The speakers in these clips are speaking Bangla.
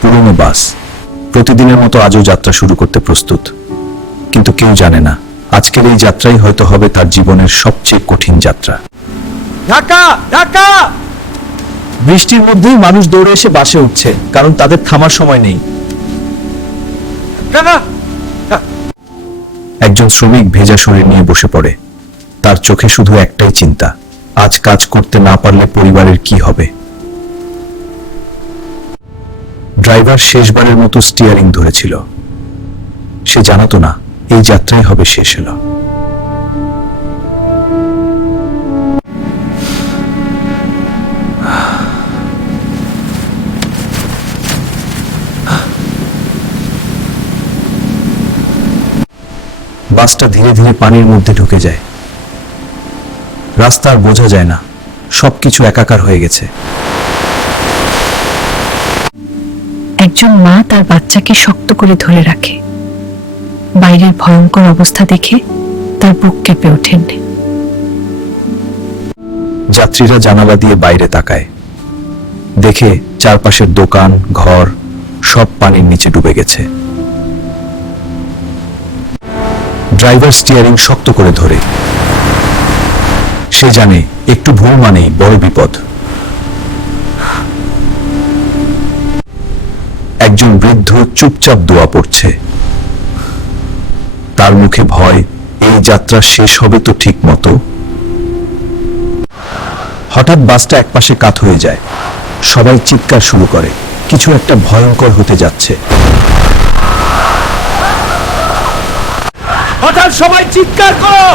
পুরনো বাস প্রতিদিনের মতো আজও যাত্রা শুরু করতে প্রস্তুত, কিন্তু কেউ জানে না আজকের এই যাত্রাই হয়তো হবে তার জীবনের সবচেয়ে কঠিন যাত্রা। ঢাকা ঢাকা! বৃষ্টির মধ্যেই মানুষ দৌড়ে এসে বাসে উঠছে, কারণ তাদের থামার সময় নেই। একজন শ্রমিক ভেজা শরীর নিয়ে বসে পড়ে। তার চোখে শুধু একটাই চিন্তা, আজ কাজ করতে না পারলে পরিবারের কি হবে। ড্রাইভার শেষবারের মতো স্টিয়ারিং ধরেছিল। সে জানাতো না এই যাত্রাই হবে শেষ হলো। বাসটা ধীরে ধীরে পানির মধ্যে ঢুকে যায়। রাস্তা আর বোঝা যায় না, সবকিছু একাকার হয়ে গেছে। একজন মা তার বাচ্চাকে শক্ত করে ধরে রাখে। বাইরের ভয়ঙ্কর অবস্থা দেখে তার বুক কেঁপে ওঠেন। যাত্রীরা জানালা দিয়ে বাইরে তাকায়, দেখে চারপাশের দোকান ঘর সব পানির নিচে ডুবে গেছে। ড্রাইভার স্টিয়ারিং শক্ত করে ধরে। সে জানে একটু ভুল মানেই বড় বিপদ। একজন বৃদ্ধ চুপচাপ দোয়া পড়ছে। তার মুখে ভয়, এই যাত্রা শেষ হবে তো ঠিক মতো। হঠাৎ বাসটা একপাশে কাত হয়ে যায়। সবাই চিৎকার শুরু করে, কিছু একটা ভয়ঙ্কর হতে যাচ্ছে। হঠাৎ সবাই চিৎকার করো!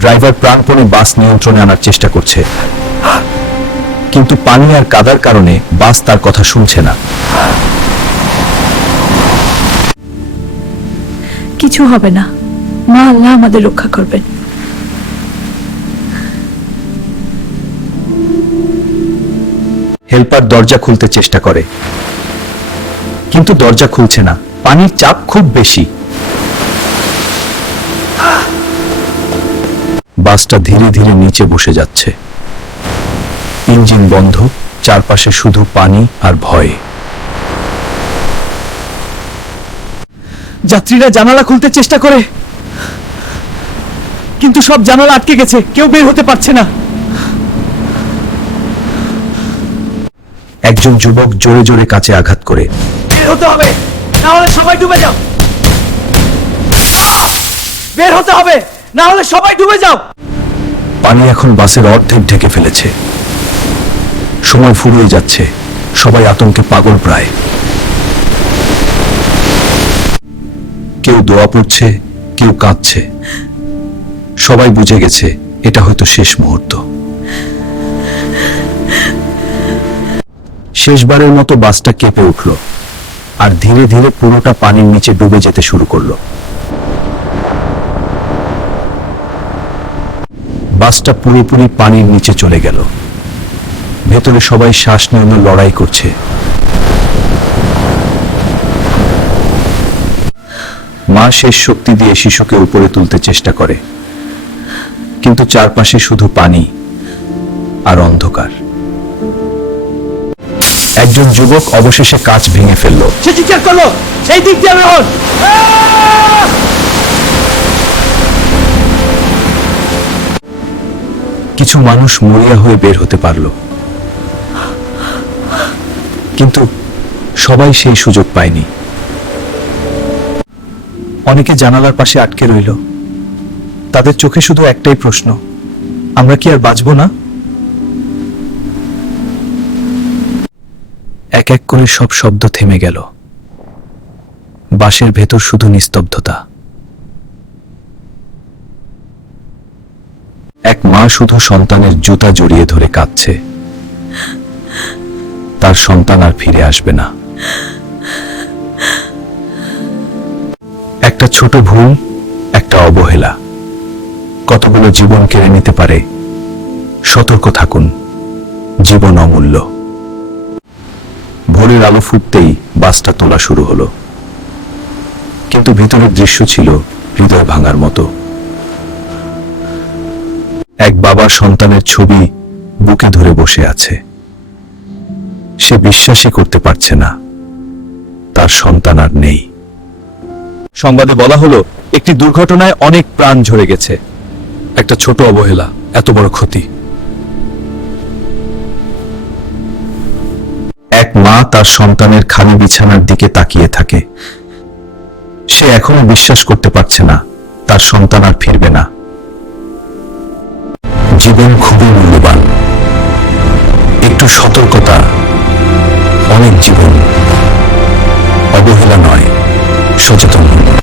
ড্রাইভার প্রাণপণে বাস নিয়ন্ত্রণে আনার চেষ্টা করছে, কিন্তু পানি আর কাদার কারণে বাস তার কথা শুনছে না। কিছু হবে না, মা আল্লাহ আমাদের রক্ষা করবেন। হেল্পার দরজা খুলতে চেষ্টা করে, কিন্তু দরজা খুলছে না। পানির চাপ খুব বেশি। বাসটা ধীরে ধীরে নিচে বসে যাচ্ছে। ইঞ্জিন বন্ধ, চারপাশে শুধু পানি আর ভয়। যাত্রীরা জানালা খুলতে চেষ্টা করে, কিন্তু সব জানালা আটকে গেছে, কেউ বের হতে পারছে না। একজন যুবক জোরে জোরে কাছে আঘাত করে। বের হতে হবে, না হলে সবাই ডুবে যাও। বের হতে হবে, না হলে সবাই ডুবে যাও। পানি এখন বাসের অর্ধেক ঢেকে ফেলেছে। সময় ফুরিয়ে যাচ্ছে, সবাই আতঙ্কে পাগল প্রায়। কেউ দোয়া পড়ছে, কেউ কাঁদছে। সবাই বুঝে গেছে এটা হয়তো শেষ মুহূর্ত। শেষবারের মতো বাসটা কেঁপে উঠল, আর ধীরে ধীরে পুরোটা পানির নিচে ডুবে যেতে শুরু করলো। বাসটা পুরোপুরি পানির নিচে চলে গেল। ভেতরে সবাই শ্বাস নিয়ে লড়াই করছে। মা শেষ শক্তি দিয়ে শিশুকে উপরে তুলতে চেষ্টা করে, কিন্তু চারপাশে শুধু পানি আর অন্ধকার। একজন যুবক অবশেষে কাঁচ ভেঙে ফেলল। সে চিৎকার করলো, সেই দিক দিয়ে বের হন। কিছু মানুষ মরিয়া হয়ে বের হতে পারল, কিন্তু সবাই সেই সুযোগ পায়নি। অনেকে জানালার পাশে আটকে রইল। তাদের চোখে শুধু একটাই প্রশ্ন, আমরা কি আর বাঁচব না? এক এক করে সব শব্দ থেমে গেল। বাসের ভেতর শুধু নিস্তব্ধতা। এক মা শুধু সন্তানের জুতা জড়িয়ে ধরে কাঁদছে। তার সন্তান আর ফিরে আসবে না। একটা ছোট ভুল, একটা অবহেলা কতগুলো জীবন কেড়ে নিতে পারে। সতর্ক থাকুন, জীবন অমূল্য। ভোরের আলো ফুটতেই বাসটা তোলা শুরু হলো, কিন্তু ভিতরের দৃশ্য ছিল হৃদয় ভাঙার মতো। এক বাবার সন্তানের ছবি বুকে ধরে বসে আছে। সে বিশ্বাসই করতে পারছে না তার সন্তান আর নেই। সংবাদে বলা হলো একটি দুর্ঘটনায় অনেক প্রাণ ঝরে গেছে। একটা ছোট অবহেলা, এত বড় ক্ষতি। এক মা তার সন্তানের খালি বিছানার দিকে তাকিয়ে থাকে। সে এখনো বিশ্বাস করতে পারছে না তার সন্তান আর ফিরবে না। জীবন খুবই মূল্যবান। একটু সতর্কতা, অনেক জীবন। অবহেলা নয়, সচেতন হন।